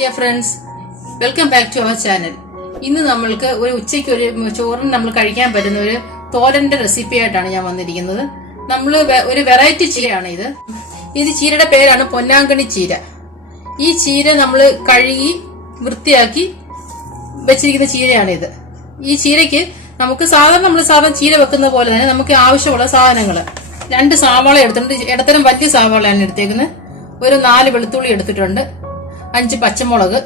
Dear friends welcome back to our channel ഇന്ന് നമ്മൾക്ക് ഒരു ഉച്ചയ്ക്ക് ഒരു ചോറിന് നമ്മൾ കഴിക്കാൻ പറ്റുന്ന ഒരു തോരന്റെ റെസിപ്പി ആയിട്ടാണ് ഞാൻ വന്നിരിക്കുന്നത്. നമ്മൾ ഒരു വെറൈറ്റി ചീരയാണ് ഇത്. ഇത് ചീരയുടെ പേരാണ് പൊന്നാങ്കണി ചീര. ഈ ചീര നമ്മൾ കഴുകി വൃത്തിയാക്കി വെച്ചിരിക്കുന്ന ചീരയാണ് ഇത്. ഈ ചീരയ്ക്ക് നമുക്ക് സാധാരണ നമ്മൾ സാധാരണ ചീര വെക്കുന്ന പോലെ തന്നെ നമുക്ക് ആവശ്യമുള്ള സാധനങ്ങൾ രണ്ട് സാവാള എടുത്തിട്ടുണ്ട്. ഇടത്തരം വലിയ സാവാളയാണ് എടുത്തേക്കുന്നത്. ഒരു നാല് വെളുത്തുള്ളി എടുത്തിട്ടുണ്ട്. അഞ്ച് പച്ചമുളക്.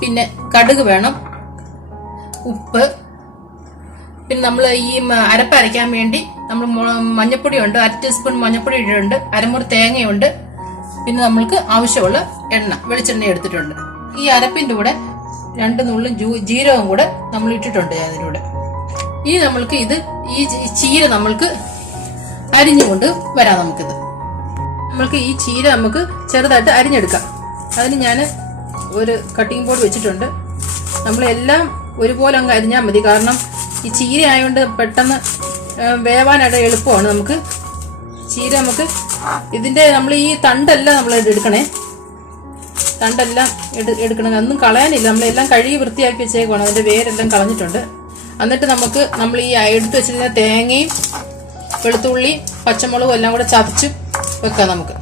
പിന്നെ കടുക് വേണം. ഉപ്പ്. പിന്നെ നമ്മൾ ഈ അരപ്പരയ്ക്കാൻ വേണ്ടി നമ്മൾ മഞ്ഞപ്പൊടി ഉണ്ട് അര ടീസ്പൂൺ മഞ്ഞപ്പൊടി ഇട്ടിട്ടുണ്ട് അരമുറി തേങ്ങയുണ്ട്. പിന്നെ നമ്മൾക്ക് ആവശ്യമുള്ള എണ്ണ വെളിച്ചെണ്ണ എടുത്തിട്ടുണ്ട്. ഈ അരപ്പിന്റെ കൂടെ രണ്ട് നുള്ളും ജീരകവും കൂടെ നമ്മൾ ഇട്ടിട്ടുണ്ട് അതിലൂടെ. ഇനി നമ്മൾക്ക് ഇത് ഈ ചീര നമ്മൾക്ക് അരിഞ്ഞുകൊണ്ട് വരാം നമുക്കിത്. നമ്മൾക്ക് ഈ ചീര നമുക്ക് ചെറുതായിട്ട് അരിഞ്ഞെടുക്കാം. അതിന് ഞാൻ ഒരു കട്ടിംഗ് ബോർഡ് വെച്ചിട്ടുണ്ട്. നമ്മളെല്ലാം ഒരുപോലെ അങ്ങ് അരിഞ്ഞാൽ മതി. കാരണം ഈ ചീര ആയതുകൊണ്ട് പെട്ടെന്ന് വേവാനായിട്ട് എളുപ്പമാണ് നമുക്ക്. ചീര നമുക്ക് ഇതിന്റെ നമ്മൾ ഈ തണ്ടെല്ലാം നമ്മൾ എടുക്കണേ. തണ്ടെല്ലാം എടു എടുക്കണം. ഒന്നും കളയാനില്ല. നമ്മളെല്ലാം കഴുകി വൃത്തിയാക്കി വെച്ചേക്കുവാണ്. അതിന്റെ വേരെല്ലാം കളഞ്ഞിട്ടുണ്ട്. എന്നിട്ട് നമുക്ക് നമ്മൾ ഈ എടുത്ത് വെച്ചിരുന്ന തേങ്ങയും വെളുത്തുള്ളി പച്ചമുളകും എല്ലാം കൂടെ ചതച്ച് വെക്കാം നമുക്ക്.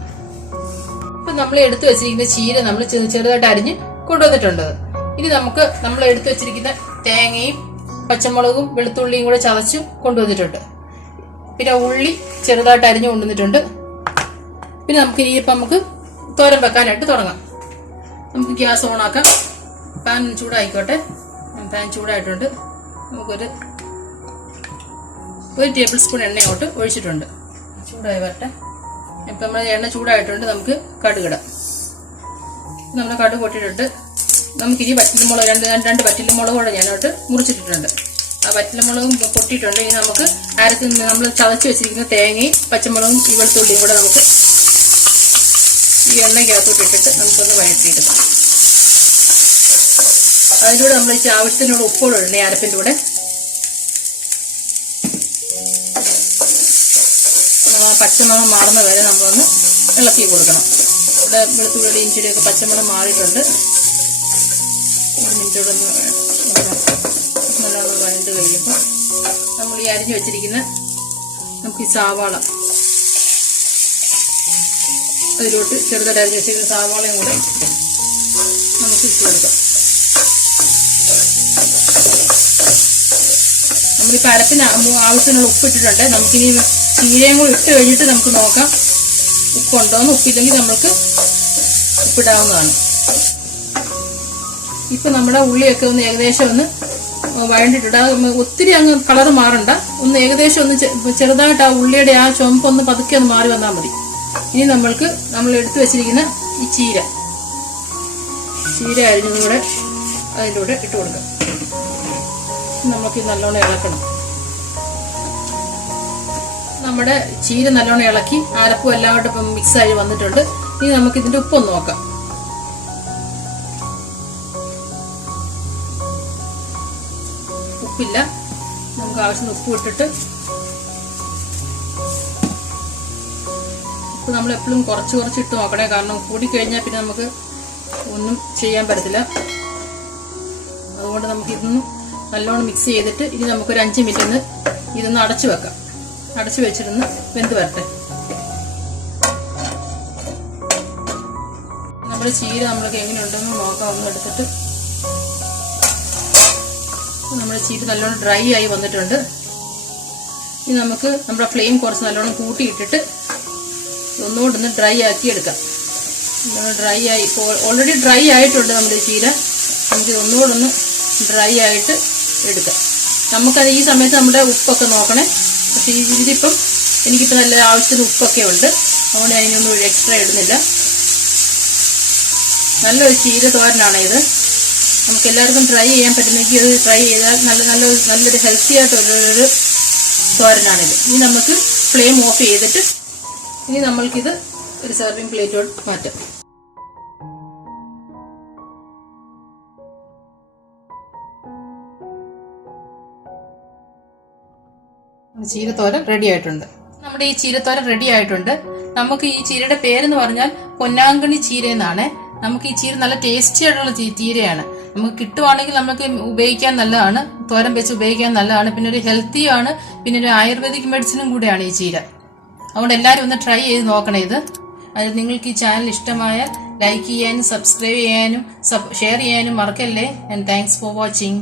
നമ്മൾ എടുത്തു വെച്ചിരിക്കുന്ന ചീര നമ്മൾ ചെറു- ചെറുതായിട്ട് അരിഞ്ഞ് കൊണ്ടുവന്നിട്ടുണ്ട്. ഇനി നമുക്ക് നമ്മൾ എടുത്തു വെച്ചിരിക്കുന്ന തേങ്ങയും പച്ചമുളകും വെളുത്തുള്ളിയും കൂടെ ചതച്ചും കൊണ്ടുവന്നിട്ടുണ്ട്. പിന്നെ ഉള്ളി ചെറുതായിട്ട് അരിഞ്ഞു കൊണ്ടുവന്നിട്ടുണ്ട്. പിന്നെ നമുക്ക് ഇനിയിപ്പം നമുക്ക് തോരൻ വെക്കാനായിട്ട് തുടങ്ങാം. നമുക്ക് ഗ്യാസ് ഓണാക്കാം പാൻ ചൂടായിക്കോട്ടെ. പാൻ ചൂടായിട്ടുണ്ട്. നമുക്കൊരു ഒരു ടേബിൾ സ്പൂൺ എണ്ണ അങ്ങോട്ട് ഒഴിച്ചിട്ടുണ്ട്. ചൂടായി വരട്ടെ. ഇപ്പം നമ്മൾ എണ്ണ ചൂടായിട്ടുണ്ട് നമുക്ക് കടുകിടാം നമ്മൾ കടുക് പൊട്ടിയിട്ടുണ്ട്. നമുക്കിനി വറ്റൽമുളക് രണ്ട് രണ്ട് വറ്റൽമുളക് കൂടെ ഞാനോട്ട് മുറിച്ചിട്ടിട്ടുണ്ട്. ആ വറ്റൽമുളകും പൊട്ടിയിട്ടുണ്ട്. ഇനി നമുക്ക് അരത്തിൽ നമ്മൾ ചതച്ച് വെച്ചിരിക്കുന്ന തേങ്ങയും പച്ചമുളകും ഈ വെളുത്തുള്ളിയും കൂടെ നമുക്ക് ഈ എണ്ണയ്ക്കകത്തോട്ട് ഇട്ടിട്ട് നമുക്കൊന്ന് വഴറ്റിയെടുക്കാം. അതിലൂടെ നമ്മൾ ഈ ആവശ്യത്തിനുള്ള ഉപ്പോടെ ഇടണേ അരപ്പിന്റെ കൂടെ. പച്ചമണം മാറുന്ന വരെ നമ്മളൊന്ന് ഇളക്കി കൊടുക്കണം. ഇവിടെ വെളുത്തുള്ളി ഇഞ്ചിയുടെയൊക്കെ പച്ചമണം മാറിയിട്ടുണ്ട്. ഒരു മിനിറ്റോടെ ഒന്ന് നല്ലോണം വഴണ്ട് കഴിയുമ്പോൾ നമ്മൾ ഈ അരിഞ്ഞു വെച്ചിരിക്കുന്ന നമുക്ക് ഈ സാവാള അതിലോട്ട് ചെറുതായിട്ട് അരിഞ്ഞു വെച്ചിരിക്കുന്ന സാവാളയും കൂടെ നമുക്ക് ഇട്ട് കൊടുക്കാം. നമ്മളിപ്പോൾ അരപ്പിന് ആവശ്യത്തിനുള്ള ഉപ്പ് ഇട്ടിട്ടുണ്ട് നമുക്കിനി ചീരയും കൂടി ഇട്ട് കഴിഞ്ഞിട്ട് നമുക്ക് നോക്കാം. ഉപ്പുണ്ടോന്ന് ഉപ്പില്ലെങ്കിൽ നമുക്ക് ഉപ്പിടാവുന്നതാണ്. ഇപ്പൊ നമ്മുടെ ഉള്ളിയൊക്കെ ഒന്ന് ഏകദേശം ഒന്ന് വഴണ്ടിട്ടിട്ട് ഒത്തിരി അങ്ങ് കളർ മാറണ്ട. ഒന്ന് ഏകദേശം ഒന്ന് ചെറുതായിട്ട് ആ ഉള്ളിയുടെ ആ ചുമപ്പ് ഒന്ന് പതുക്കെ ഒന്ന് മാറി വന്നാൽ മതി. ഇനി നമ്മൾക്ക് നമ്മൾ എടുത്തു വെച്ചിരിക്കുന്ന ഈ ചീര. ചീര അരിഞ്ഞതും കൂടെ അതിലൂടെ ഇട്ട് കൊടുക്കാം. നമുക്ക് നല്ലോണം ഇളക്കണം. നമ്മുടെ ചീര നല്ലോണം ഇളക്കി അരപ്പും എല്ലാവരും ഇപ്പം മിക്സ് ആയി വന്നിട്ടുണ്ട്. ഇനി നമുക്ക് ഇതിന്റെ ഉപ്പൊന്ന് നോക്കാം. ഉപ്പില്ല. നമുക്ക് ആവശ്യത്തിന് ഉപ്പ് ഇട്ടിട്ട് ഉപ്പ് നമ്മൾ എപ്പോഴും കുറച്ച് കുറച്ച് ഇട്ട് നോക്കണേ. കാരണം കൂടിക്കഴിഞ്ഞാൽ പിന്നെ നമുക്ക് ഒന്നും ചെയ്യാൻ പറ്റത്തില്ല. അതുകൊണ്ട് നമുക്ക് ഇതൊന്നും നല്ലോണം മിക്സ് ചെയ്തിട്ട് ഇനി നമുക്കൊരു അഞ്ച് മിനിറ്റ് ഒന്ന് ഇതൊന്ന് അടച്ചു വെക്കാം. അടച്ചു വെച്ചിരുന്ന് വെന്ത് വരട്ടെ. നമ്മുടെ ചീര നമ്മൾക്ക് എങ്ങനെയുണ്ടെന്ന് നോക്കാം. ഒന്ന് എടുത്തിട്ട് നമ്മുടെ ചീര നല്ലോണം ഡ്രൈ ആയി വന്നിട്ടുണ്ട്. ഇനി നമുക്ക് നമ്മുടെ ഫ്ലെയിം കുറച്ച് നല്ലോണം കൂട്ടിയിട്ടിട്ട് ഒന്നുകൂടെ ഒന്ന് ഡ്രൈ ആക്കി എടുക്കാം. ഡ്രൈ ആയി ഓൾറെഡി ഡ്രൈ ആയിട്ടുണ്ട് നമ്മുടെ ചീര. നമുക്ക് ഒന്നുകൂടെ ഒന്ന് ഡ്രൈ ആയിട്ട് എടുക്കാം. നമുക്കത് ഈ സമയത്ത് നമ്മുടെ ഉപ്പൊക്കെ നോക്കണേ. പക്ഷേ ഇതിപ്പം എനിക്കിപ്പോൾ നല്ല ആവശ്യത്തിന് ഉപ്പൊക്കെ ഉണ്ട്. അതുകൊണ്ട് ഞാൻ ഇതിനൊന്നും എക്സ്ട്രാ ഇടുന്നില്ല. നല്ലൊരു ചീര തോരനാണ് ഇത്. നമുക്ക് എല്ലാവർക്കും ട്രൈ ചെയ്യാൻ പറ്റുന്നെങ്കിൽ അത് ട്രൈ ചെയ്താൽ നല്ല നല്ല നല്ലൊരു ഹെൽത്തി ആയിട്ടുള്ളൊരു തോരനാണിത്. ഇനി നമുക്ക് ഫ്ലെയിം ഓഫ് ചെയ്തിട്ട് ഇനി നമ്മൾക്കിത് ഒരു സെർവിങ് പ്ലേറ്റോട് മാറ്റാം. ചീരത്തോരൻ റെഡി ആയിട്ടുണ്ട്. നമ്മുടെ ഈ ചീരത്തോരൻ റെഡി ആയിട്ടുണ്ട്. നമുക്ക് ഈ ചീരയുടെ പേരെന്ന് പറഞ്ഞാൽ പൊന്നാങ്കണി ചീര എന്നാണ്. നമുക്ക് ഈ ചീര നല്ല ടേസ്റ്റി ആയിട്ടുള്ള ചീരയാണ്. നമുക്ക് കിട്ടുവാണെങ്കിൽ നമുക്ക് ഉപയോഗിക്കാൻ നല്ലതാണ്. തോരൻ വെച്ച് ഉപയോഗിക്കാൻ നല്ലതാണ്. പിന്നെ ഒരു ഹെൽത്തിയാണ് പിന്നെ ഒരു ആയുർവേദിക് മെഡിസിനും കൂടെയാണ് ഈ ചീര. അതുകൊണ്ട് എല്ലാവരും ഒന്ന് ട്രൈ ചെയ്ത് നോക്കണേ ഇത്. അത് നിങ്ങൾക്ക് ഈ ചാനൽ ഇഷ്ടമായ ലൈക്ക് ചെയ്യാനും സബ്സ്ക്രൈബ് ചെയ്യാനും ഷെയർ ചെയ്യാനും മറക്കല്ലേ. And thanks for watching